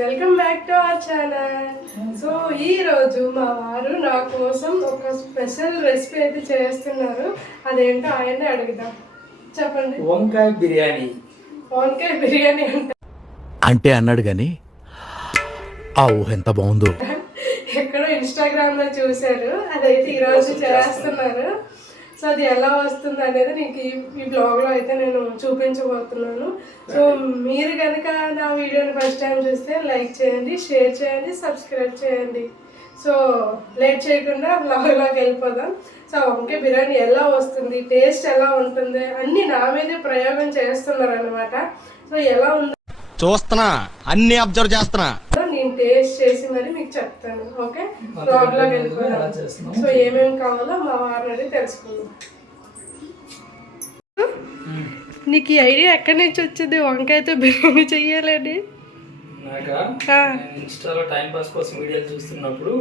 Welcome back to our channel. So ఈ రోజు మా వారు నా కోసం ఒక స్పెషల్ రెసిపీ అయితే చేస్తున్నారు. అదేంటో ఆయనే అడుగుదాం. చెప్పండి. వంకాయ బిర్యానీ. వంకాయ బిర్యానీ అంటే అన్నాడు కానీ ఆ ఊహ ఎంత బాగుందో. ఎక్కడో ఇన్స్టాగ్రామ్ లో చూశారు, అదైతే ఈరోజు చేస్తున్నారు. సో అది ఎలా వస్తుంది అనేది నీకు ఈ బ్లాగ్లో అయితే నేను చూపించబోతున్నాను. సో మీరు కనుక నా వీడియోని ఫస్ట్ టైం చూస్తే లైక్ చేయండి, షేర్ చేయండి, సబ్స్క్రైబ్ చేయండి. సో లేట్ చేయకుండా బ్లాగ్లోకి వెళ్ళిపోదాం. సో వంకాయ బిర్యానీ ఎలా వస్తుంది, టేస్ట్ ఎలా ఉంటుంది అన్నీ నా మీదే ప్రయోగం చేస్తున్నారు అనమాట. సో ఎలా ఉందో చూస్తున్నా, అన్ని అబ్జర్వ్ చేస్తున్నా. నేను టేస్ట్ చేసి మరి మీకు చెప్తాను. ఓకే, బ్లాగ్లోకి వెళ్ళిపోదాం. సో ఏమేమి కావాలో మా వారిని తెలుసుకుందాం. నీకు ఈ ఐడియా ఎక్కడి నుంచి వచ్చింది వంకాయతో బిర్యానీ చెయ్యాలని? ఇన్స్టాలో టైం పాస్ కోసం వీడియోలు చూస్తున్నప్పుడు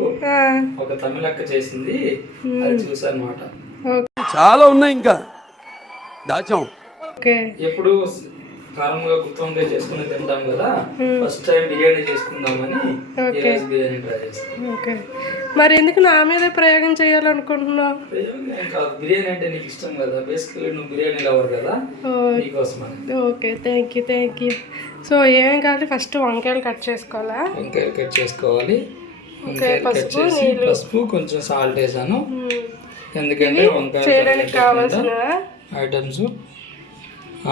ఒక తమిళ అక్క చేసింది, అది చూసాను అనమాట. చాలా ఉన్నాయి ఇంకా దాచాం. ఎప్పుడు కారంగా గుత్తి వంకాయ చేసుకుని తింటాం కదా, ఫస్ట్ టైం బిర్యానీ చేసుకుందామని బిర్యానీ ట్రై చేస్తాను. మరి ఎందుకు నా మీద ప్రయోగం చేయాలనుకుంటున్నావు? బిర్యానీ అంటే నీకు ఇష్టం కదా, బేసికల్లీ నువ్వు బిర్యానీ లవర్ కదా, నీకోసం. Okay, thank you. సో ఏమేం కావాలి? ఫస్ట్ వంకాయలు కట్ చేసుకోవాలా? వంకాయలు కట్ చేసుకోవాలి. పసుపు కొంచెం సాల్ట్ వేసాను, ఎందుకంటే వంకాయలు కావాల్సిన ఐటమ్స్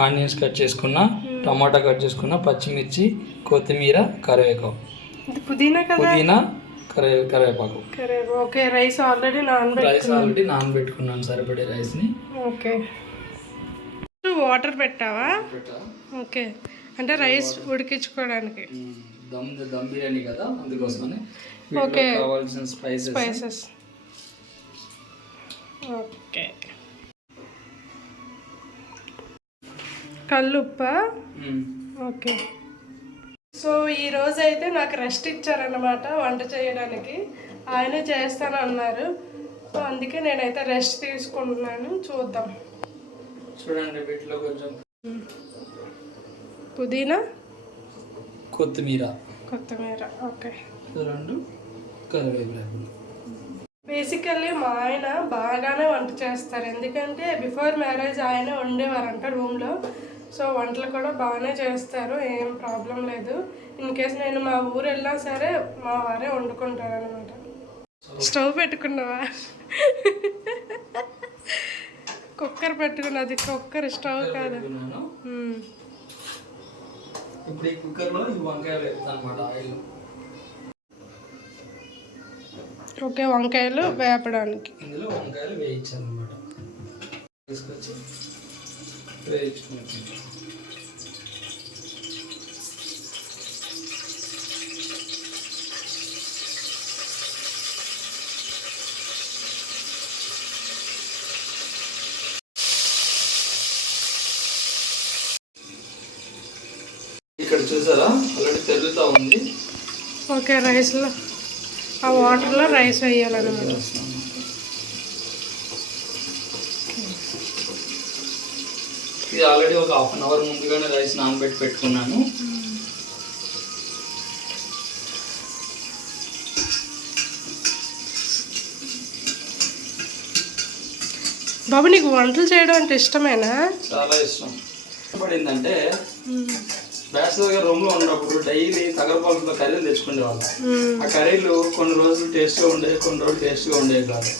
ఆనియన్స్ కట్ చేసుకున్నా, టమాటా కట్ చేసుకున్నా, పచ్చిమిర్చి, కొత్తిమీర, కరివేపాకు, పుదీనా, కరివేపాకు. ఓకే, రైస్ ఆల్రెడీ నానబెట్టుకున్నాను సరిపడే రైస్ని. ఓకే, వాటర్ పెట్టావా? ఓకే, అంటే రైస్ ఉడికించుకోవడానికి. దమ్ బిర్యానీ కదా, అందుకోసమని. ఓకే, కావాల్సిన స్పైసెస్. ఓకే, కల్లుప్ప. ఓకే, సో ఈరోజు అయితే నాకు రెస్ట్ ఇచ్చారన్నమాట వంట చేయడానికి. ఆయనే చేస్తానన్నారు, సో అందుకే నేనైతే రెస్ట్ తీసుకుంటున్నాను. చూద్దాం. చూడండి, వీటిలో కొంచెం పుదీనా, కొత్తిమీర. ఓకే, రెండు కరివేపాకు. బేసికల్లీ మా ఆయన బాగానే వంట చేస్తారు, ఎందుకంటే బిఫోర్ మ్యారేజ్ ఆయన ఉండేవారంట రూమ్లో. సో వంటలు కూడా బాగానే చేస్తారు, ఏం ప్రాబ్లం లేదు. ఇన్ కేస్ నేను మా ఊరు వెళ్ళినా సరే మా వారే వండుకుంటారు అనమాట. స్టవ్ పెట్టుకున్నావా? కుక్కర్ పెట్టుకున్నది. కుక్కర్, స్టవ్ కాదు. ఇప్పుడు ఈ కుక్కర్లో ఈ వంకాయలు వేస్తానమాట, ఆయిల్. ఓకే, వంకాయలు వేపడానికి. ఇందులో వంకాయలు వేయించాను అనమాట, తీసుకొచ్చి వేయించుకుంటాను. ఇక్కడ చూసారా, ఆల్రెడీ తెరుగుతూ ఉంది. ఓకే, రైస్లో ఆ వాటర్లో రైస్ వేయాలన్నమాట. ఇది ఆల్రెడీ ఒక 1/2 అవర్ ముందుగానే రైస్ నానబెట్టి పెట్టుకున్నాను. బాబు, నీకు వంటలు చేయడం అంటే ఇష్టమేనా? చాలా ఇష్టం. పడిందంటే బ్యాచిలర్గా రూమ్లో ఉన్నప్పుడు డైలీ తగరపాలతో కర్రీలు తెచ్చుకునేవాళ్ళం. ఆ కర్రీలు కొన్ని రోజులు టేస్ట్గా ఉండేవి, కొన్ని రోజులు టేస్ట్గా ఉండేవి కాదు.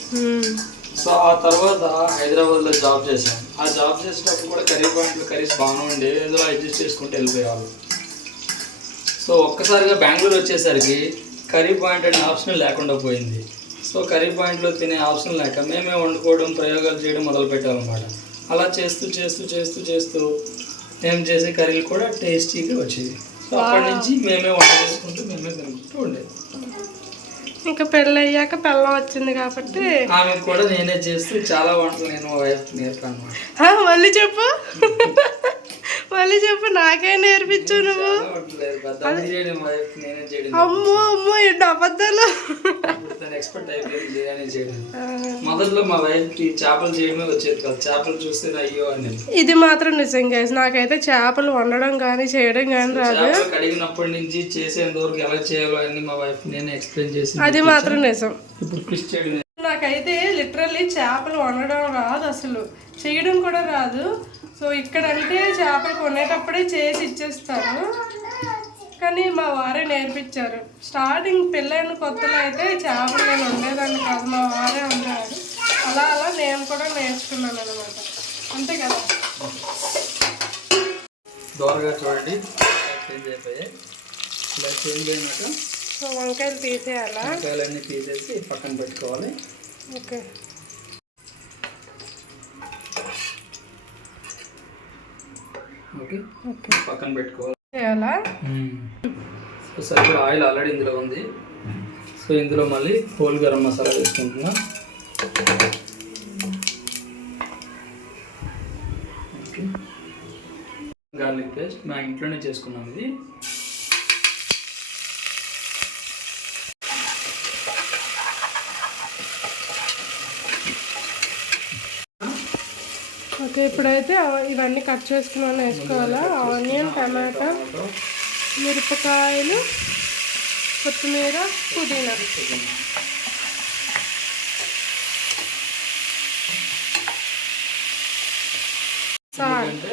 సో ఆ తర్వాత హైదరాబాద్లో జాబ్ చేశాను. ఆ జాబ్ చేసేటప్పుడు కూడా కర్రీస్ బాగానే ఉండేవి, ఏదో అడ్జస్ట్ చేసుకుంటూ వెళ్ళిపోయేవాళ్ళు. సో ఒక్కసారిగా బెంగళూరు వచ్చేసరికి కర్రీ పాయింట్ అనే ఆప్షన్ లేకుండా పోయింది. సో కర్రీ పాయింట్లో తినే ఆప్షన్ లేక మేమే వండుకోవడం, ప్రయోగాలు చేయడం మొదలు పెట్టామన్నమాట. అలా చేస్తూ చేస్తూ చేస్తూ చేస్తూ మేము చేసే కర్రీలు కూడా టేస్టీగా వచ్చేది. సో అప్పటి నుంచి మేమే వంట చేసుకుంటూ మేమే తినుకుంటూ ఉండేది. ఇంకా పెళ్ళి అయ్యాక పెళ్ళం వచ్చింది కాబట్టి ఆమె కూడా నేనే చేస్తూ చాలా వంటలు నేను మా వైఫ్ నేర్పాను. మళ్ళీ చెప్పు మళ్ళీ చెప్పు, నాకే నేర్పించు నువ్వు. అమ్మో అమ్మో ఎన్ని అబద్ధాలు. ఎక్స్పర్ట్ అయిపోయింది బిర్యానీ చేయడం. మొదట్లో మా వైఫ్ కి చేపలు చేయడమే వచ్చేది కాదు. చేపలు చూస్తే అయ్యో అని. ఇది మాత్రం నిజం గైస్, నాకైతే చేపలు వండడం కానీ చేయడం కానీ రాదు. కడిగినప్పటి నుంచి చేసేంత వరకు ఎలా చేయాలో అన్ని మా వైఫ్ నేను ఎక్స్ప్లెయిన్ చేసి అది మాత్రం నిజం. ఇప్పుడు ఫిష్ చేయడం నాకైతే లిటరల్లీ చేపలు వండడం రాదు, అసలు చేయడం కూడా రాదు. సో ఇక్కడంటే చేపలు కొనేటప్పుడే చేసి ఇచ్చేస్తారు, కానీ మా వారే నేర్పించారు. స్టార్టింగ్ పెళ్ళైన కొత్తలో అయితే చేపలు నేను వండేదాన్ని కాదు, మా వారే వండారు. అలా అలా నేను కూడా నేర్చుకున్నాను అనమాట. అంతే కదా. దోరగా చూడండి చేంజ్ అయిపోయాయి. ఇలా చేంజ్ అయినాక సో వంకాయలు తీసేయాలా? వంకాయలన్నీ తీసేసి పక్కన పెట్టుకోవాలి. ఓకే. ఓకే ఓకే పక్కన పెట్టుకోవాలి. చేయాలా? సో సరిపడా ఆయిల్ ఆల్రెడీ ఇందులో ఉంది. సో ఇందులో మళ్ళీ హోల్ గరం మసాలా వేసుకుంటున్నా. ఓకే. గార్లిక్ పేస్ట్ మా ఇంట్లోనే చేసుకున్నాం ఇది. ఓకే, ఇప్పుడైతే ఇవన్నీ కట్ చేసుకుని వేసుకోవాలా? ఆనియన్, టమాటా, మిరపకాయలు, కొత్తిమీర, పుదీనా. ఎందుకంటే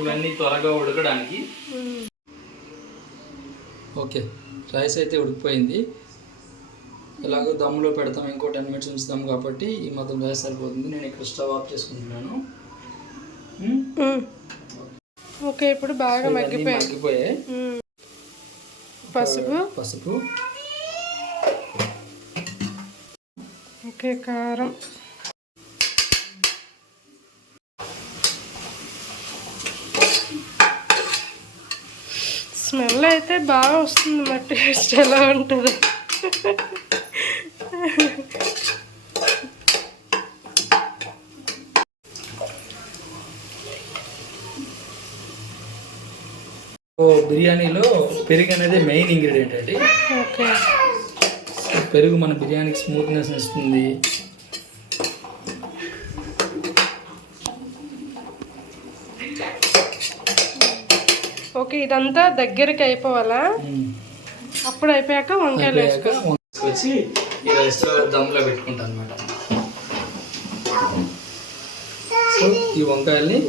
ఇవన్నీ త్వరగా ఉడకడానికి. ఓకే, రైస్ అయితే ఉడికిపోయింది. ఎలాగో దమ్ములో పెడతాం, ఇంకో 10 minutes ఉంచుతాం కాబట్టి ఈ మొత్తం రైస్ సరిపోతుంది. నేను ఇక్కడ స్టవ్ ఆఫ్ చేసుకుంటున్నాను. ఓకే, ఇప్పుడు బాగా మగ్గిపోయాయి. పసుపు, ఓకే, కారం, స్మెల్ అయితే బాగా వస్తుంది. మరి టేస్ట్ ఎలా ఉంటుంది? బిర్యానీలో పెరుగు అనేది మెయిన్ ఇంగ్రీడియంట్ అండి. ఓకే. పెరుగు మన బిర్యానీకి స్మూత్నెస్ ఇస్తుంది. ఓకే, ఇదంతా దగ్గరికి అయిపోవాలా? అప్పుడు అయిపోయాక వంకాయలు వచ్చి ఈ రైస్లో దమ్లో పెట్టుకుంటాను అనమాట. సో ఈ వంకాయల్ని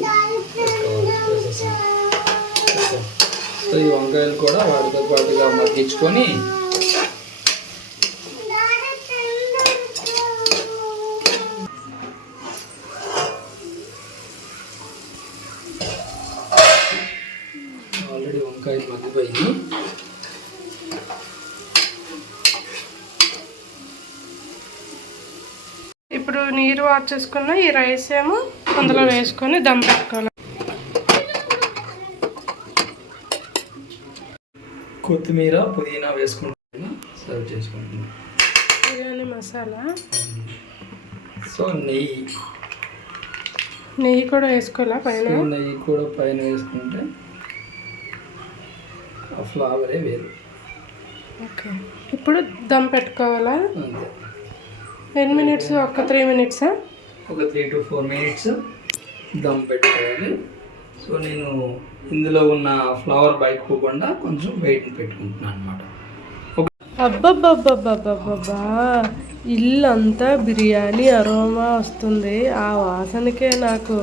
సో ఈ వంకాయలు కూడా వాటితో పాటుగా మగ్గించుకొని ఆల్రెడీ వంకాయలు మగ్గిపోయింది. ఇప్పుడు నీరు వాట్ చేసుకున్న ఈ రైస్ ఏమో అందులో వేసుకొని దమ్ పెట్టుకోవాలి. కొత్తిమీర, పుదీనా వేసుకుంటున్నా, సర్వ్ చేసుకుంటున్నా. బిర్యానీ మసాలా, సో నెయ్యి కూడా వేసుకోవాలా పైన? నెయ్యి కూడా పైన వేసుకుంటే ఆ ఫ్లేవరే వేరు. ఓకే, ఇప్పుడు దమ్ పెట్టుకోవాలా? అంతే. ఎన్ని మినిట్స్? ఒక 3 minutes? ఒక 3 to 4 minutes దమ్ పెట్టుకోవాలి. సో నేను ఇందులో ఉన్న ఫ్లవర్ బయటకు పోకుండా కొంచెం వెయిట్ని పెట్టుకుంటున్నాను అనమాట. అబ్బబ్బబ్బబ్బబ్బబ్బా, ఇల్లు అంతా బిర్యానీ అరోమా వస్తుంది. ఆ వాసనకే నాకు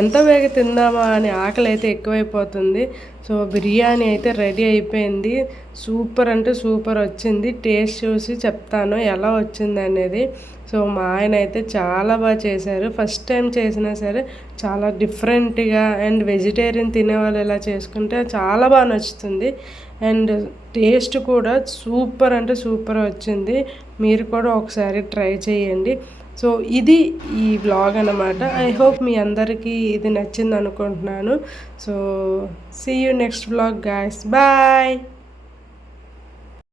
ఎంత వేగ తిందామా అని ఆకలి అయితే ఎక్కువైపోతుంది. సో బిర్యానీ అయితే రెడీ అయిపోయింది. సూపర్ అంటే సూపర్ వచ్చింది. టేస్ట్ చూసి చెప్తాను ఎలా వచ్చింది అనేది. సో మా ఆయన అయితే చాలా బాగా చేశారు. ఫస్ట్ టైం చేసినా సరే చాలా డిఫరెంట్గా అండ్ వెజిటేరియన్ తినేవాళ్ళు ఇలా చేసుకుంటే చాలా బాగా నచ్చుతుంది. అండ్ టేస్ట్ కూడా సూపర్ అంటే సూపర్ వచ్చింది. మీరు కూడా ఒకసారి ట్రై చేయండి. సో ఇది ఈ వ్లాగ్ అన్నమాట. ఐ హోప్ మీ అందరికీ ఇది నచ్చింది అనుకుంటున్నాను. So see you next vlog guys. Bye.